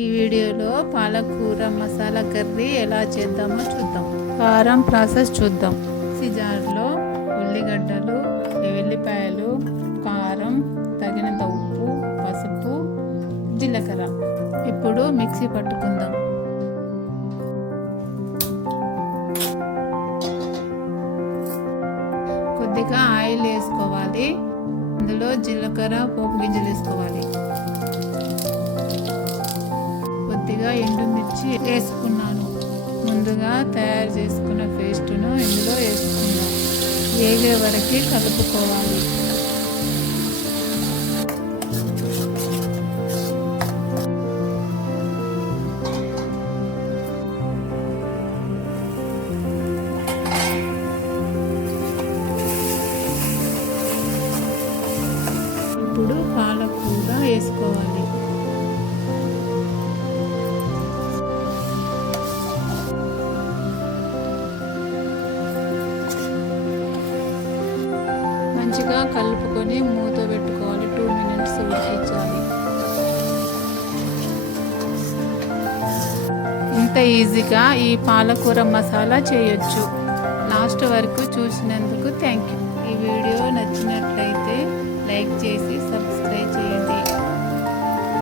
ఈ వీడియోలో పాలకూర మసాలా కర్రీ ఎలా చేద్దామో చూద్దాం. కారం ప్రాసెస్ చూద్దాం. మిక్సీ జార్లో ఉల్లిగడ్డలు, వెల్లిపాయలు, కారం, తగినంత ఉప్పు, పసుపు, జీలకర్ర. ఇప్పుడు మిక్సీ పట్టుకుందాం. కొద్దిగా ఆయిల్ వేసుకోవాలి. అందులో జీలకర్ర, పోపు గింజలు వేసుకోవాలి. కొద్దిగా ఎండుమిర్చి వేసుకున్నాను. ముందుగా తయారు చేసుకున్న పేస్టును ఇందులో వేసుకున్నాం. వేగే వరకు కలుపుకోవాలి. ఇప్పుడు పాలకూర వేసుకోవాలి. మంచిగా కలుపుకొని మూత పెట్టుకోవాలి. 2 మినిట్స్ ఉడికించాలి. ఇంత ఈజీగా ఈ పాలకూర మసాలా చేయొచ్చు. లాస్ట్ వరకు చూసినందుకు థ్యాంక్ యూ. ఈ వీడియో నచ్చినట్లయితే లైక్ చేసి సబ్స్క్రైబ్ చేయండి.